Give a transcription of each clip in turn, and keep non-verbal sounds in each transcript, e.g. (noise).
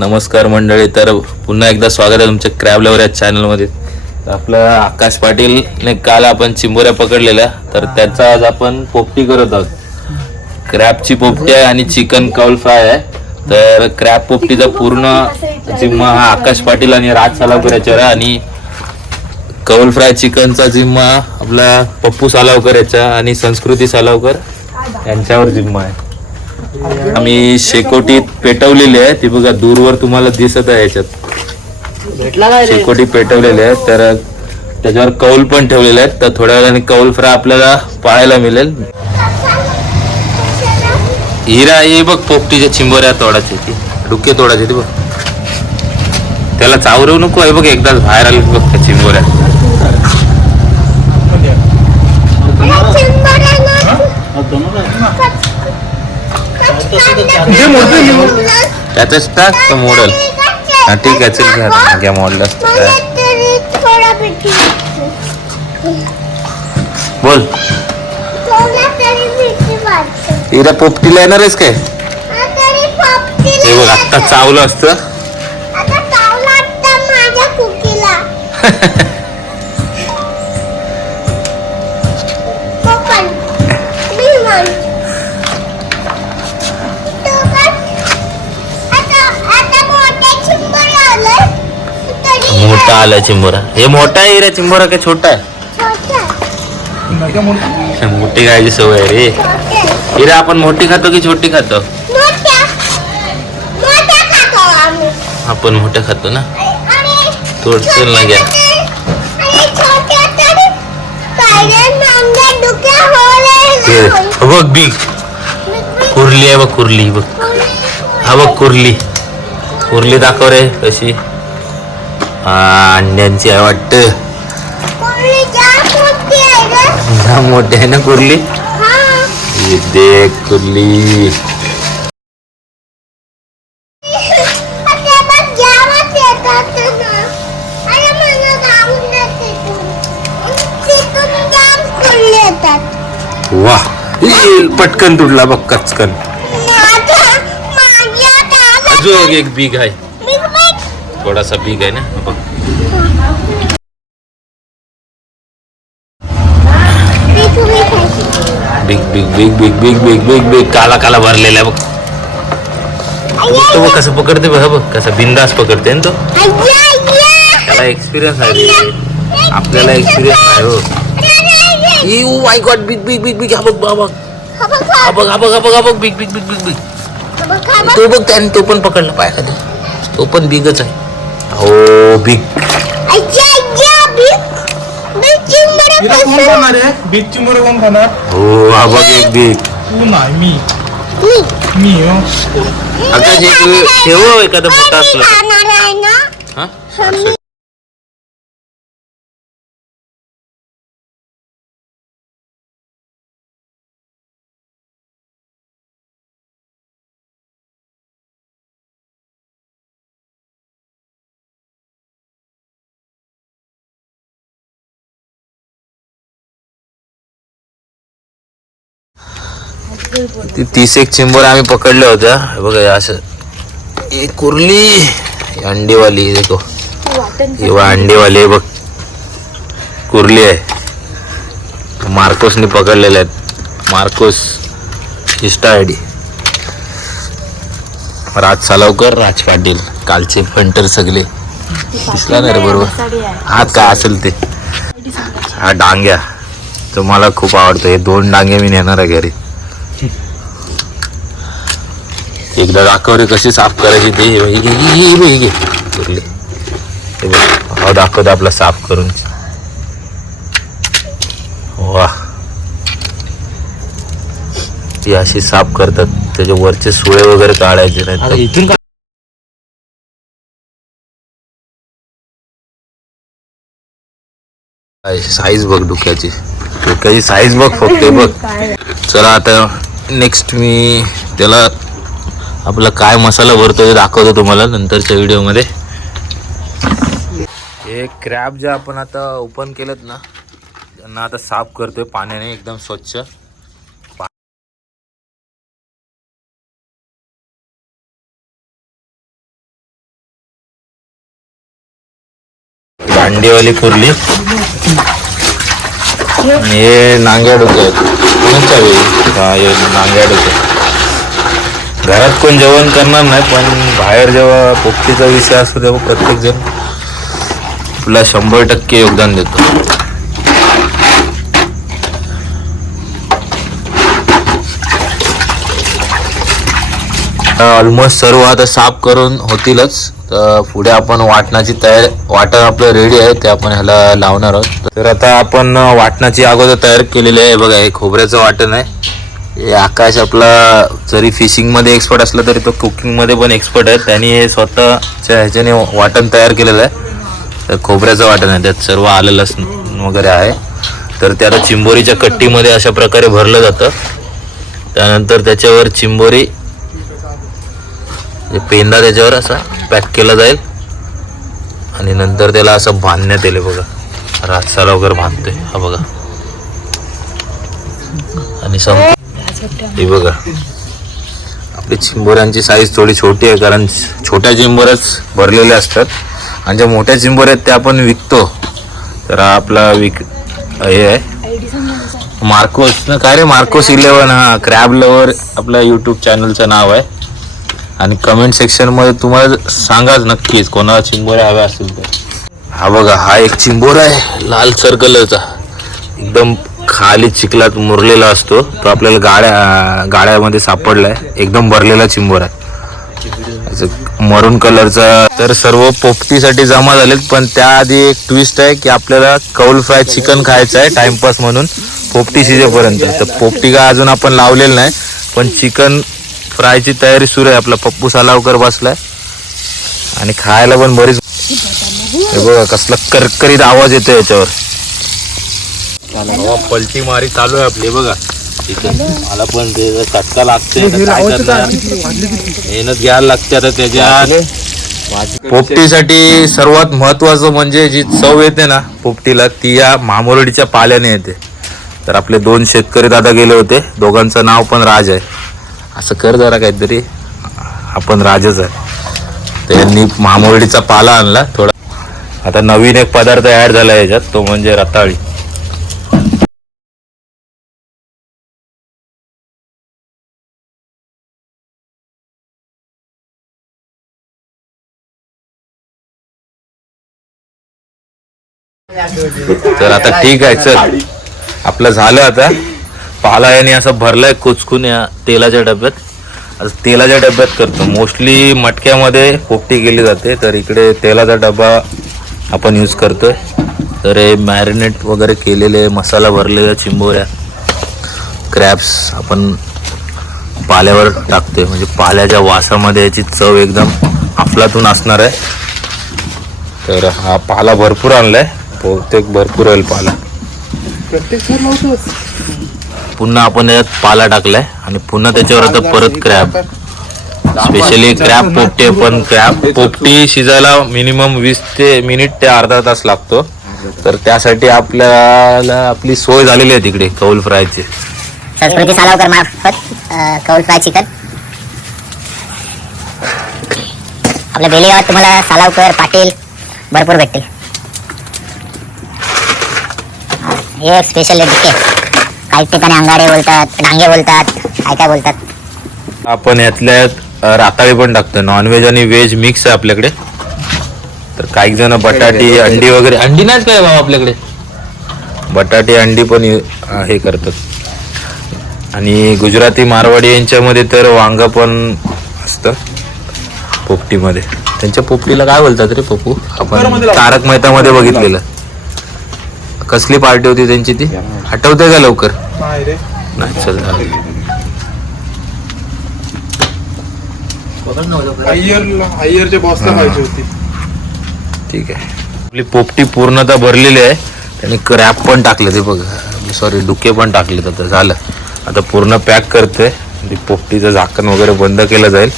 नमस्कार मंडळी तर पुन्हा एकदा स्वागत आहे तुमच्या क्रॅब लवर या चॅनलमध्ये आपलं आकाश पाटीलने काल आपण चिंबोऱ्या पकडलेल्या तर त्याचा आज आपण पोपटी करत आहोत. क्रॅबची पोपटी आहे आणि चिकन कौल फ्राय आहे. तर क्रॅब पोपटीचा पूर्ण जिम्मा हा आकाश पाटील आणि राज सालावकर याच्यावर आहे. आणि कौल फ्राय चिकनचा जिम्मा आपला पप्पू सालावकर याचा आणि संस्कृती सालावकर यांच्यावर जिम्मा आहे. आम्ही शेकोटीत पेटवलेली आहे. ती बघा दूरवर तुम्हाला दिसत आहे याच्यात. शेकोटी पेटवलेली आहे. तर त्याच्यावर कौल पण ठेवलेले आहेत. तर थोड्या वेळाने कौल फ्राय आपल्याला पाहायला मिळेल. हिरा हे बघ पोपटीच्या चिंबोऱ्या तोडाची ती. डुके तोडाची ती बघ. त्याला चावरवू नको. आहे बघ एकदाच बाहेर आली बघ त्या चिंबोऱ्या. त्यातच टाक तो मॉडेल हा ठीक आहे चल घ्या घ्या मॉडेल बोल. हिरा पोपटीला येणार आहेस काय? हे बघ आत्ता चावलं असतं. (laughs) मोठा आला चिंबोरा. हे मोठा आहे हिरा चिंबोरा काय छोटा आहे? मोठी खायची सवय आहे रे. हिरा आपण मोठी खातो की छोटी खातो? आपण मोठ्या खातो ना? थोड चल ना घ्या. हे बघ बिग कुर्ली आहे बघ कुर्ली बघ. हा बघ कुर्ली. कुर्ली दाखव रे कशी. अंड्यांची आहे वाटत मोठी आहे ना कुर्ली देख कुर्ली वा पटकन तुडला बघ कचकन अजून एक बीग आहे थोडासा बिग आहे ना? बघ. Big big big big big big big big काला काला भरलेला आहे बघ. तो कसं पकडते बघ बघ. कसं बिंदास पकडते ना तो. त्याला एक्सपिरियन्स आहे. रे आपल्याला एक्सपिरियन्स आहे हो. You my god big big big big हा बघ हा बघ. हा बघ हा बघ हा बघ हा बघ. Big big big big big तो बघ त्याने तो पण पकडला पायाखाली. तो पण बिगच आहे. Oh, big. এটা কোন খানা রে বিচ্চু মোরে কোন খানা ও আবার বিগ বিগ ও না মি মি ও আচ্ছা যে কেউ একাদা হ্যাঁ ती तीस एक चिंबर आम्ही पकडल्या होत्या. बघा असं. ही कुर्ली अंडीवाली देखो. किंवा अंडीवाली आहे बघ. कुर्ली आहे. मार्कोसने पकडलेले आहेत. Marcos insta I D. Raj Salavkar Raj Patil कालचे फंटर सगळे. दिसला नाही रे बरोबर. हा काय असेल ते. हा डांग्या. तो मला खूप आवडतो. हे दोन डांगे मी नेणार आहे घरी. एकदा दाखव रे कशी साफ करायची ते घे, हे दाखवतो आपला साफ करून. वा. ती अशी साफ करतात त्याच्या वरचे सुळे वगैरे काढायचे नाही इथून साईज बघ डोक्याची. डोक्याची साईज बघ फक्त बघ. चला आता नेक्स्ट मी त्याला आपला काय मसाला भरतो ते दाखवतो तुम्हाला नंतरच्या व्हिडिओमध्ये. हे क्रॅब जे आपण आता ओपन केलं ना त्यांना आता साफ करतोय पाण्याने एकदम स्वच्छ. भांडीवाली कुर्ली. आणि हे नांग्या डोक्या वेळी? नांग्या डोक्या घरात कोण जेवण करणार नाही पण बाहेर जेव्हा पोपटीचा विषय असतो तेव्हा प्रत्येकजण आपला शंभर टक्के योगदान देतो. ऑलमोस्ट सर्व आता साफ करून होतीलच तर पुढे आपण वाटणाची तयार वाटण आपलं रेडी आहे ते आपण ह्याला लावणार आहोत. तर आता आपण वाटणाची अगोदर तयार केलेली आहे बघा हे खोबऱ्याचं वाटण आहे. हे आकाश आपला जरी फिशिंगमध्ये एक्सपर्ट असला तरी तो कुकिंगमध्ये पण एक्सपर्ट आहे. त्यांनी हे स्वतःच्या ह्याच्याने वाटण तयार केलेलं आहे. तर खोबऱ्याचं वाटण आहे. त्यात सर्व आलं लसण वगैरे आहे. तर ते आता चिंबोरीच्या कट्टीमध्ये अशा प्रकारे भरलं जातं. त्यानंतर त्याच्यावर चिंबोरी पेंदा त्याच्यावर असा पॅक केला जाईल. आणि नंतर त्याला असं बांधण्यात येईल बघा. रातसाला वगैरे बांधतोय हा बघा. आणि संप हे बघा. आपली चिंबोऱ्यांची साईज थोडी छोटी आहे कारण छोट्या चिंबोऱ्याच भरलेल्या असतात. आणि ज्या मोठ्या चिंबोऱ्या आहेत त्या आपण विकतो. तर आपला विक हे आहे. मार्कोस ना काय रे? मार्कोस इलेवन हा क्रॅब लवर आपल्या यूट्यूब चॅनलचं नाव आहे. आणि कमेंट सेक्शनमध्ये तुम्हाला सांगाच नक्कीच कोणाला चिंबोऱ्या हव्या असतील तर. हा बघा हा एक चिंबोरा आहे लाल कलरचा एकदम खाली चिखलात मुरलेला असतो. तो आपल्याला गाड्या गाड्यामध्ये सापडलाय. एकदम भरलेला चिंबोर आहे. मरून कलरचा तर सर्व पोपटीसाठी जमा झालेत. पण त्याआधी एक ट्विस्ट आहे की आपल्याला कौल फ्राय चिकन खायचं आहे टाइमपास म्हणून. पोपटी शिजेपर्यंत तर पोपटी का अजून आपण लावलेलं नाही. पण चिकन फ्रायची तयारी सुरू आहे. आपला पप्पू सालावकर बसलाय. आणि खायला पण बरीच हे बघा कसला करकरीत आवाज येतो याच्यावर. बाबा, पलटी मारी चालू आहे आपली बघा. मला पण ते चटका लागते काय करणार? मेहनत घ्यायला लागते आता त्याच्यात. पोपटीसाठी सर्वात महत्वाचं म्हणजे जी चव येते ना पोपटीला ती या मामोरडीच्या पाल्याने येते. तर आपले दोन शेतकरी दादा गेले होते. दोघांचं नाव पण राज आहे. असं कर जरा काहीतरी. आपण राजच आहे. तर यांनी मामोरडीचा पाला आणला थोडा. आता नवीन एक पदार्थ ऍड झाला याच्यात तो म्हणजे रताळी. तर आता ठीक आहे चल. आपलं झालं आता. पाला याने असं भरलाय कुचकून या तेलाच्या डब्यात. आता तेलाच्या डब्यात करतो. मोस्टली मटक्यामध्ये पोपटी केली जाते तर इकडे तेलाचा डबा आपण यूज करतोय. तर हे मॅरिनेट वगैरे केलेले मसाला भरलेल्या चिंबोऱ्या क्रॅब्स आपण पाल्यावर टाकतोय. म्हणजे पाल्याच्या वासामध्ये याची चव एकदम अफलातून असणार आहे. तर हा पाला भरपूर आणलाय. बहुतेक भरपूर होईल पाला. पुन्हा आपण यात पाला टाकलाय आणि पुन्हा त्याच्यावर आता परत क्रॅब स्पेशली क्रॅब पोपटी पण क्रॅब पोपटी शिजायला मिनिमम वीस ते मिनिट ते अर्धा तास लागतो. तर त्यासाठी आपल्याला आपली सोय झालेली आहे तिकडे कौल फ्रायची. संस्कृती सालावकर मार्फत अ, कौल फ्राय चिकन. आपल्या बेलेगावात तुम्हाला सालावकर पाटील भरपूर भेटतील. हे स्पेशल डिके काही ठिकाणी अंगाडे बोलतात डांगे बोलतात काय काय बोलतात. आपण यातल्या यात अ, राताळी पण टाकतो नॉनव्हेज आणि व्हेज मिक्स आहे आपल्याकडे. तर काही जण बटाटी अंडी वगैरे अंडी नाहीच काय बाबा आपल्याकडे? बटाटी अंडी पण यु- अ, हे करतात. आणि गुजराती मारवाडी यांच्यामध्ये तर वांग पण असतं पोपटीमध्ये. त्यांच्या पोपटीला काय बोलतात रे पप्पू? आपण तारक मेहता मध्ये बघितलेलं. कसली पार्टी होती त्यांची ती? आठवते का लवकर? नाही रे. नाही चल ठीक आहे. आपली पोपटी पूर्णतः भरलेली आहे. त्यांनी क्रॅप पण टाकले ते बघ. सॉरी डुके पण टाकले आता. झालं. आता पूर्ण पॅक करतोय. ती पोपटीचं झाकण वगैरे बंद केलं जाईल.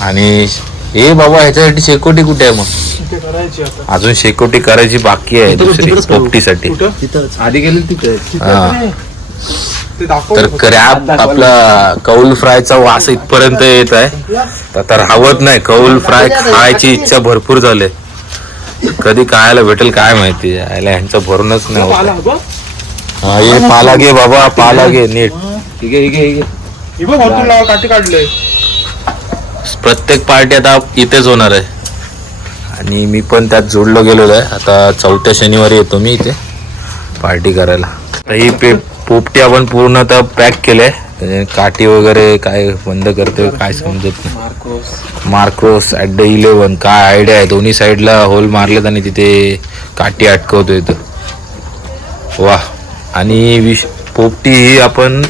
आणि हे बाबा ह्याच्यासाठी शेकोटी कुठे आहे मग? करायची आता. अजून शेकोटी करायची बाकी आहे दुसरी पोपटीसाठी. कुठं? आधी गेले तिथे. हा. ते दाखव. तर क्रॅब आपला कौल फ्रायचा वास इथपर्यंत येत आहे. आता राहवत नाही. कौल फ्राय खायची इच्छा भरपूर झाली. कधी खायला भेटेल काय माहिती? यायला ह्यांचं भरूनच नाही होत. पाला हा ये पाला घे बाबा पाला घे नीट. ठीक आहे, ठीक आहे, ठीक आहे. हे बघ वरतून लावा काठी काढले. प्रत्येक पार्टी आता इथेच होणार आहे. आणि मी पण त्यात जोडलो गेलेलो आहे. आता चौथ्या शनिवारी येतो मी इथे पार्टी करायला. ही पे पोपटी आपण पूर्ण पॅक केले काठी वगैरे काय बंद करतोय काय समजत नाही. मार्क्रोस ॲट द इलेवन काय आयडिया आहे? दोन्ही साईडला होल मारलेत आणि तिथे काठी अटकवतोय तो. वा आणि विश पोपटी ही आपण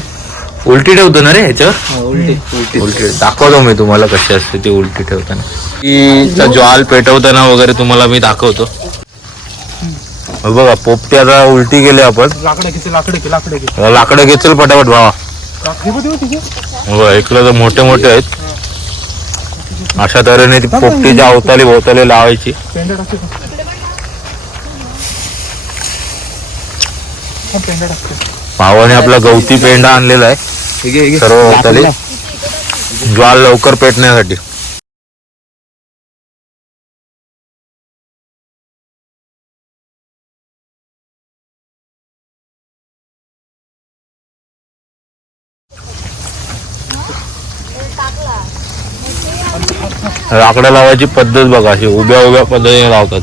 उलटी ठेवतो ना रे ह्याच्यावर? उलटी दाखवतो मी तुम्हाला कशी असते ती उलटी ठेवताना. तीचा ज्वाल पेटवताना वगैरे तुम्हाला मी दाखवतो. हे बघा पोपटी आता उलटी गेली आपण. लाकडं किती लाकडे की लाकडे की लाकडं घेचल पटापट भावा. बघा, इकडं तर मोठे मोठे आहेत. अशा तऱ्हेने ती पोपटीच्या अवताली भोवताली लावायची. पेंडा हा, भावाने आपला गवती पेंडा आणलेला आहे. सर्व भोवताली ज्वाल लवकर पेटण्यासाठी. लाकडं लावायची पद्धत बघा अशी उभ्या उभ्या पद्धतीने लावतात.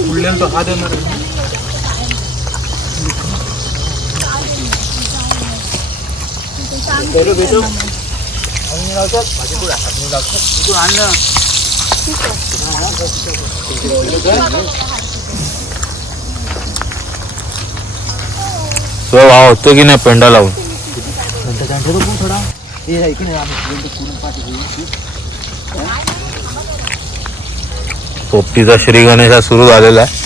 उडलेला तो हा देणार आहे. तो भाव होतो की नाही पेंडा लावून. पोपटीचा श्री हा सुरू झालेला आहे.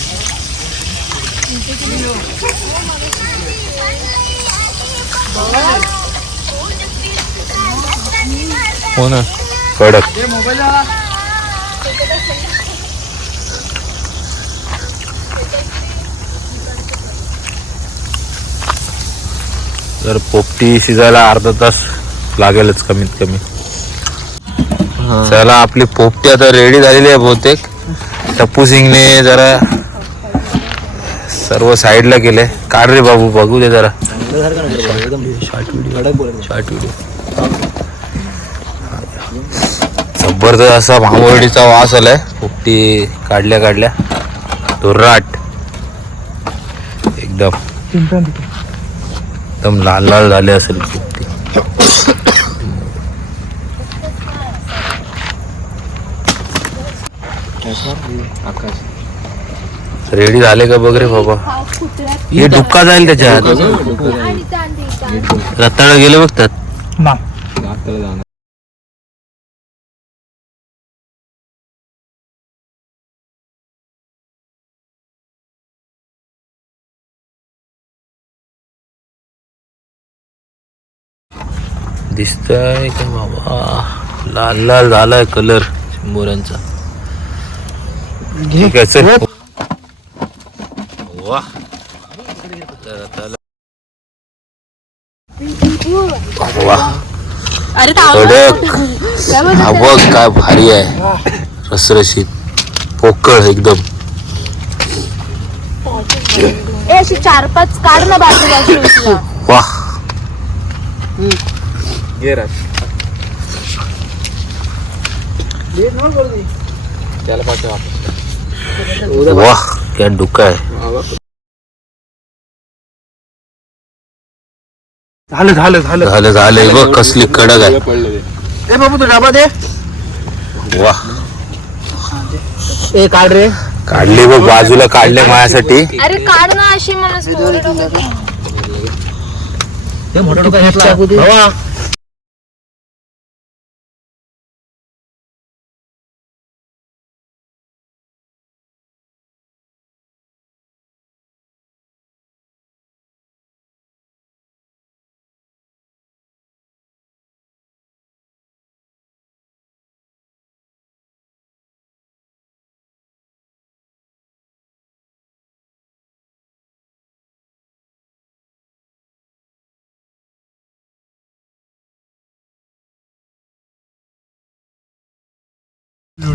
हो ना कडक. तर पोपटी शिजायला अर्धा तास लागेलच कमीत कमी. चला आपली पोपटी आता रेडी झालेली आहे बहुतेक. टप्पू सिंगने जरा सर्व साईडला केलंय काढ रे बाबू बघू दे जरा. शॉर्ट व्हिडिओ जबरदस्त असा भांबर्डीचा वास आलाय. पोपटी काढल्या काढल्या. धुर्राट. एकदम. चिंता तिथे एकदम लाल लाल झाले असेल. पोपटी रेडी झाले का बघ रे बाबा? हे डुक्का जाईल त्याच्यात रताळ गेले बघतात. दिसतंय का बाबा? लाल लाल झालाय कलर मोऱ्यांचा ठीक आहे चल. वा. अरे कडक हा बघ काय भारी आहे. रसरशीत. पोकळ एकदम. ए अशी चार पाच काढ ना बाजूला अशी उचला. वा वा क्या डुक्का आहे झालं झालं झालं. झालं झालंय बघ कसली कडक आहे. ए बाबू तू डबा दे. वा ए काढ रे. काढली बघ बाजूला काढले माझ्यासाठी. अरे काढ ना अशी मला story भावा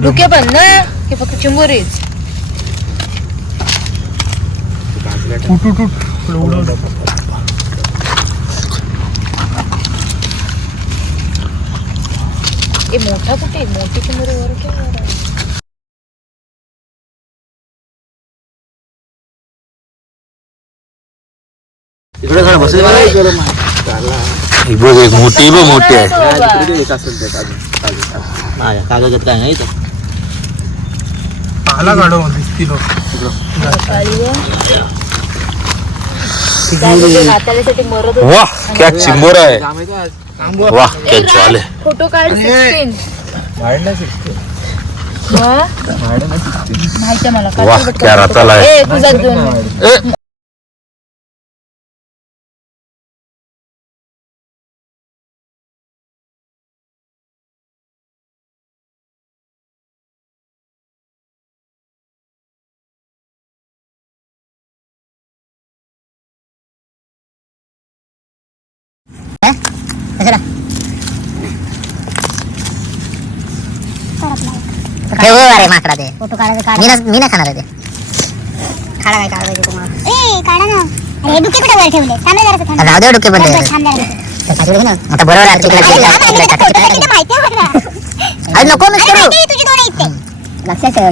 डुके पण ना हे फक्त चिंबोरीच. ए मोठा कुठे मोठी चिंबोरी वर ठेव वर. ही बघ एक मोठी बघ मोठी आहे आला गाडव दिसतील हो. हाताळ्यासाठी मरत होते. वा क्या चिंबोरा आहे वा क्या ज्वाले फोटो काढ सिक्स्टीन. माहिती मला काढ वा पटकन क्या रताला. आहे अरे माकडा ते. फोटो काढायचं मी ना- मी खाणार आहे ते. काढा काय काढायचं तुम्हाला? ए काढा ना. अरे डुके कुठे वर ठेवले? थांबा जरासं थांबा. राहू दे डोके पण बस, बस, थांब जरासं. आता बरोबर आहे, तिकडे. माहिती आहे बघ नको तुझी दोन ते. लक्षात ठेव.